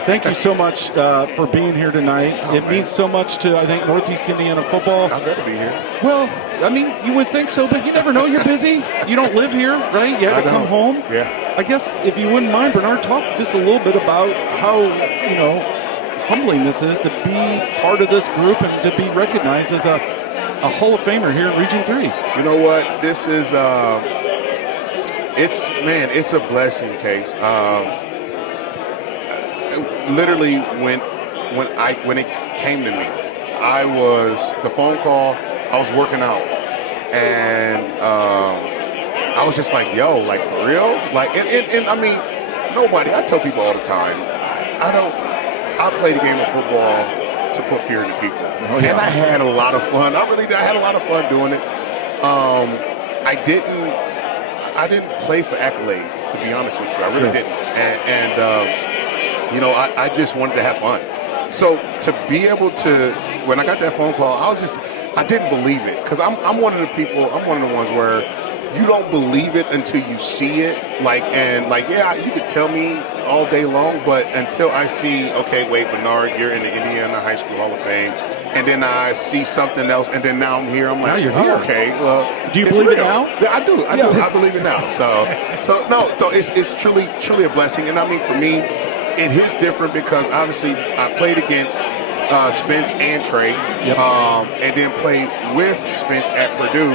thank you so much for being here tonight. It means so much to, I think, Northeast Indiana football. I'm glad to be here. Well, I mean, you would think so, but you never know. You're busy. You don't live here, right? You had to come home. Yeah. I guess if you wouldn't mind, Bernard, talk just a little bit about how, humbling this is to be part of this group and to be recognized as a Hall of Famer here in Region 3. You know what? This is, it's a blessing, Case. Literally, when it came to me, the phone call, I was working out, and I was just like, yo, like, for real? Like, and I mean, I tell people all the time, I play the game of football to put fear into people. Oh, yeah. And I had a lot of fun. I had a lot of fun doing it. I didn't play for accolades, to be honest with you. I really didn't. And I just wanted to have fun. So to be able to, when I got that phone call, I didn't believe it. Because I'm one of the ones where you don't believe it until you see it. You could tell me all day long, but until I see, okay, wait, Bernard, you're in the Indiana High School Hall of Fame, and then I see something else, and then now I'm here. I'm like, now you're here. Okay, well, do you believe it now? Yeah, I do. I believe it now. So it's truly a blessing. And I mean, for me, it hits different because obviously I played against Spence and Trey, and then played with Spence at Purdue.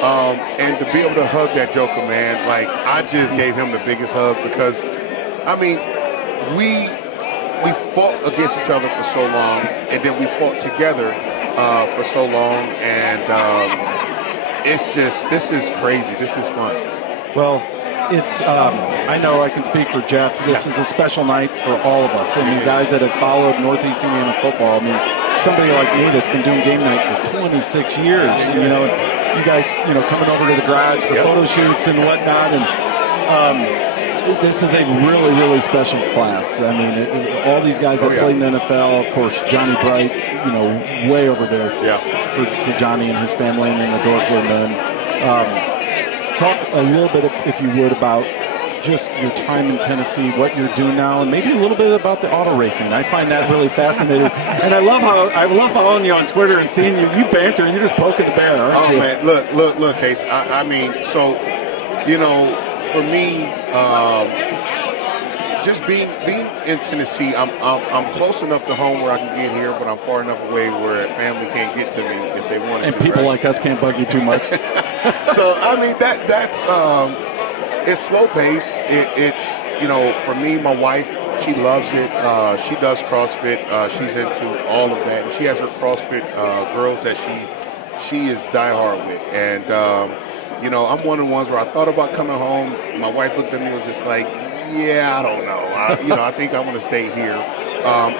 And to be able to hug that joker, man, like, I just gave him the biggest hug because, I mean, we fought against each other for so long, and then we fought together for so long, and this is crazy. This is fun. Well, it's, I know I can speak for Jeff. This is a special night for all of us. I mean, guys that have followed Northeast Indiana football. I mean, somebody like me that's been doing game night for 26 years, you guys, coming over to the garage for photo shoots and whatnot, and this is a really, really special class. I mean, all these guys that played in the NFL, of course, Johnny Bright, way over there for Johnny and his family and the Dorfler men. Talk a little bit, if you would, about just your time in Tennessee, what you're doing now, and maybe a little bit about the auto racing. I find that really fascinating, and I love following you on Twitter and seeing you banter, and you're just poking the bear, aren't you? Oh man, look, Case. I mean, so for me, just being in Tennessee, I'm close enough to home where I can get here, but I'm far enough away where family can't get to me if they wanted to. And people like us can't bug you too much. So I mean, that's. It's slow pace. It's for me, my wife, she loves it. She does CrossFit. She's into all of that, and she has her CrossFit girls that she is diehard with. And I'm one of the ones where I thought about coming home. My wife looked at me and was just like, "Yeah, I don't know. I think I want to stay here."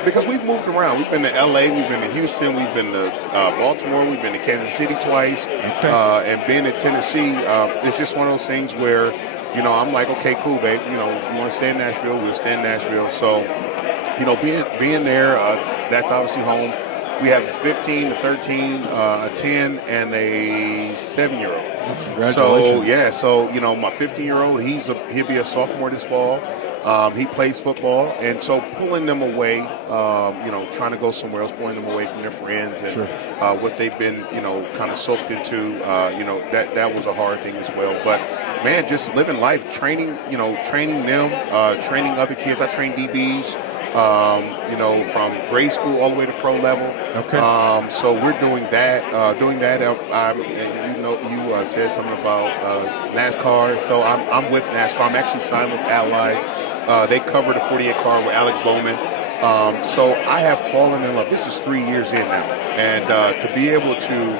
Because we've moved around. We've been to L.A., we've been to Houston, we've been to Baltimore, we've been to Kansas City twice, and being in Tennessee, it's just one of those things where. I'm like, okay, cool, babe. You want to stay in Nashville, we'll stay in Nashville. So, being there, that's obviously home. We have a 15, a 13, a 10, and a 7-year-old. Congratulations. So, my 15-year-old, he'll be a sophomore this fall. He plays football, and so pulling them away, trying to go somewhere else, pulling them away from their friends and what they've been, kind of soaked into, that was a hard thing as well. But, man, just living life, training them, training other kids. I train DBs, from grade school all the way to pro level. Okay. So we're doing that. You said something about NASCAR. So I'm with NASCAR. I'm actually signed with Allied. They cover the 48 car with Alex Bowman. So I have fallen in love. This is 3 years in now. And to be able to,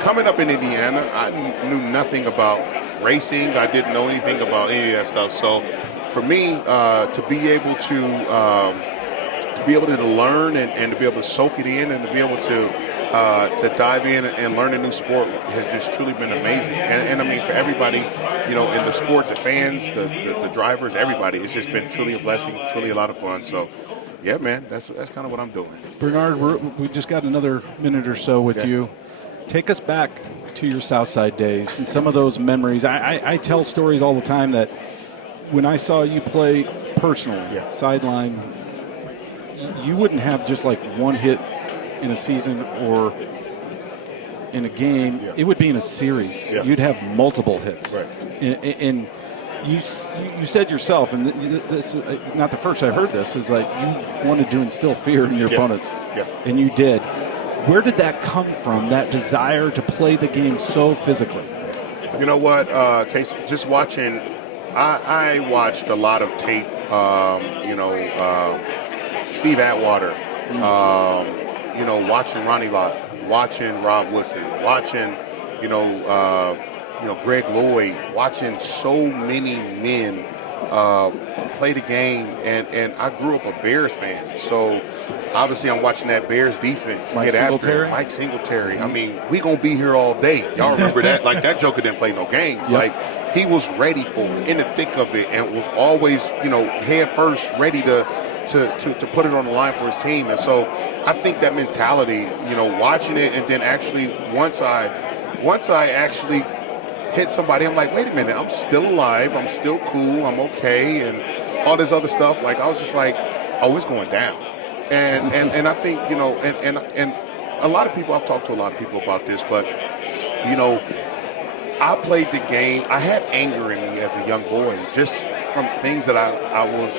coming up in Indiana, I knew nothing about racing. I didn't know anything about any of that stuff. So for me, to be able to learn and to be able to soak it in and to be able to dive in and learn a new sport has just truly been amazing. And I mean, for everybody, in the sport, the fans, the drivers, everybody, it's just been truly a blessing, truly a lot of fun. So, yeah, man, that's kind of what I'm doing. Bernard, we just got another minute or so with you. Take us back to your Southside days and some of those memories. I tell stories all the time that when I saw you play personally, sideline, you wouldn't have just like one hit in a season or in a game. It would be in a series. You'd have multiple hits. Right. And you said yourself, and this is not the first I heard this, is like you wanted to instill fear in your opponents, and you did. Where did that come from, that desire to play the game so physically? You know what, Casey, just watching, I watched a lot of tape, Steve Atwater, watching Ronnie Lott, watching Rob Woodson, watching, Greg Lloyd, watching so many men play the game, and I grew up a Bears fan, so obviously I'm watching that Bears defense get after it. Mike Singletary. I mean, we gonna be here all day. Y'all remember that? Like, that joker didn't play no games. Like, he was ready for it, in the thick of it, and was always, head first, ready to put it on the line for his team. And so I think that mentality, watching it, and then actually once I actually hit somebody, I'm like, wait a minute, I'm still alive, I'm still cool, I'm okay, and all this other stuff. Like, I was just like, oh, it's going down. And I think, and a lot of people, I've talked to a lot of people about this, but, I played the game. I had anger in me as a young boy, just from things that I was,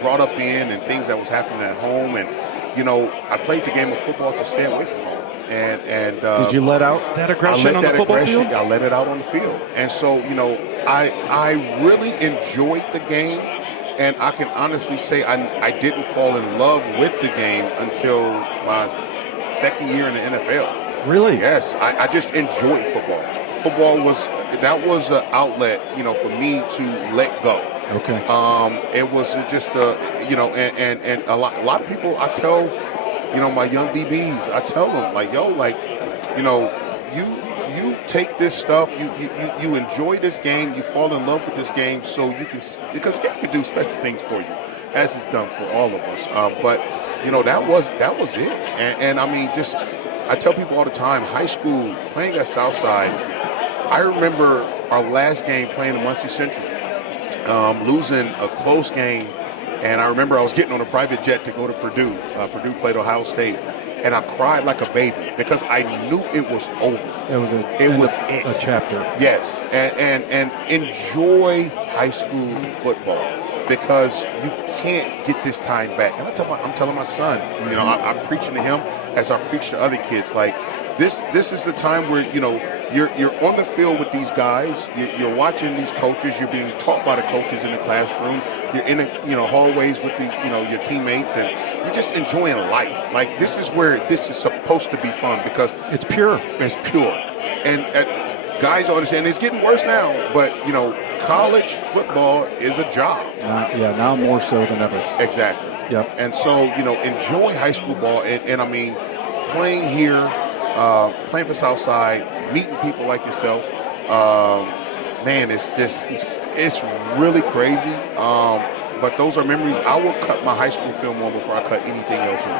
brought up in, and things that was happening at home. And, I played the game of football to stay away from home. And did you let out that aggression on the football field? I let it out on the field. And so, I really enjoyed the game. And I can honestly say I didn't fall in love with the game until my second year in the NFL. Really? Yes. I just enjoyed football. Football was an outlet, for me to let go. Okay. It was just and a lot of people, I tell, my young DBs, I tell them, like, you take this stuff, you enjoy this game, you fall in love with this game, so you can, because the game can do special things for you, as it's done for all of us. But that was it. And I mean, just, I tell people all the time, high school, playing at Southside, I remember our last game playing in Muncie Central, losing a close game, and I remember I was getting on a private jet to go to Purdue. Purdue played Ohio State, and I cried like a baby because I knew it was over. It was a chapter. Yes, and enjoy high school football, because you can't get this time back. And I'm telling my son, I'm preaching to him as I preach to other kids, like, this is the time where, you're on the field with these guys, you're watching these coaches, you're being taught by the coaches in the classroom, you're in the hallways with your teammates, and you're just enjoying life. Like, this is where this is supposed to be fun, because it's pure. It's pure. And guys understand it's getting worse now, but college football is a job. Now more so than ever. Exactly. Yep. And so, enjoy high school ball, and I mean, playing here, playing for Southside, meeting people like yourself, man, it's really crazy. But those are memories. I will cut my high school film on before I cut anything else on,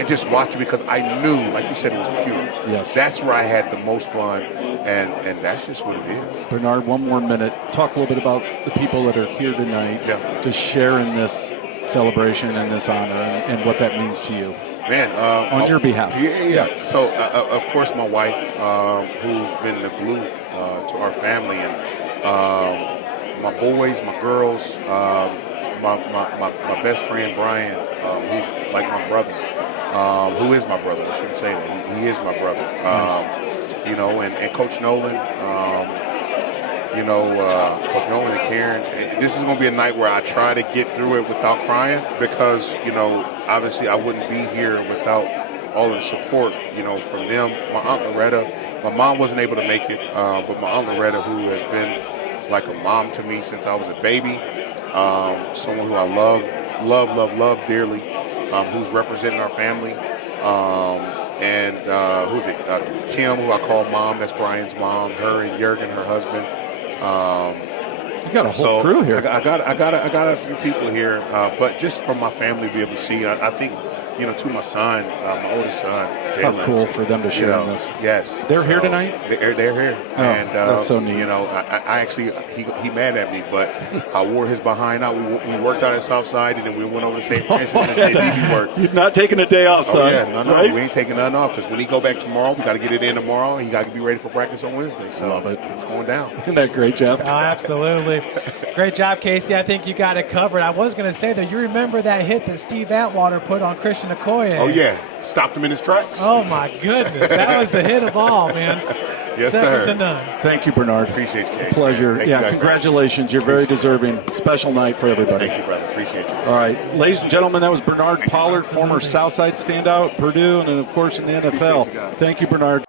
and just watch it, because I knew, like you said, it was pure. Yes. That's where I had the most fun, and that's just what it is. Bernard, one more minute. Talk a little bit about the people that are here tonight, to share in this celebration and this honor, and what that means to you. Man, on your behalf. Yeah. So, of course, my wife, who's been the glue to our family, and my boys, my girls, my best friend Brian, who's like my brother, who is my brother. I shouldn't say that. He is my brother. Nice. And Coach Nolan, Coach Nolan and Karen. This is going to be a night where I try to get through it without crying, because, obviously I wouldn't be here without all of the support, from them. My Aunt Loretta, my mom wasn't able to make it, but my Aunt Loretta, who has been like a mom to me since I was a baby, someone who I love dearly, who's representing our family, and who's it? Kim, who I call mom. That's Brian's mom. Her and Jurgen, her husband. You got a whole crew here. I got a few people here, but just from my family to be able to see, I think to my son, my oldest son, Jalen. How cool for them to share in this. Yes. They're here tonight? They're here. Oh, and that's so neat. I actually, he mad at me, but I wore his behind out. We worked out at Southside, and then we went over to St. Francis and did DB work. You're not taking a day off, son. Oh, yeah, no, right? we ain't taking nothing off because when he go back tomorrow, we got to get it in tomorrow. He got to be ready for practice on Wednesday. So love it. It's going down. Isn't that great, Jeff? Oh, absolutely. Great job, Casey. I think you got it covered. I was going to say, though, you remember that hit that Steve Atwater put on Christian Okoye? Oh, yeah. Stopped him in his tracks. Oh, my goodness. That was the hit of all, man. Yes, Second sir. to none. Thank you, Bernard. Appreciate you, Casey. Pleasure. Thank you guys. Congratulations. You're very deserving. Special night for everybody. Thank you, brother. Appreciate you. All right. Ladies and gentlemen, that was Bernard Pollard, former Southside standout, Purdue, and then, of course, in the NFL. Thank you, Bernard.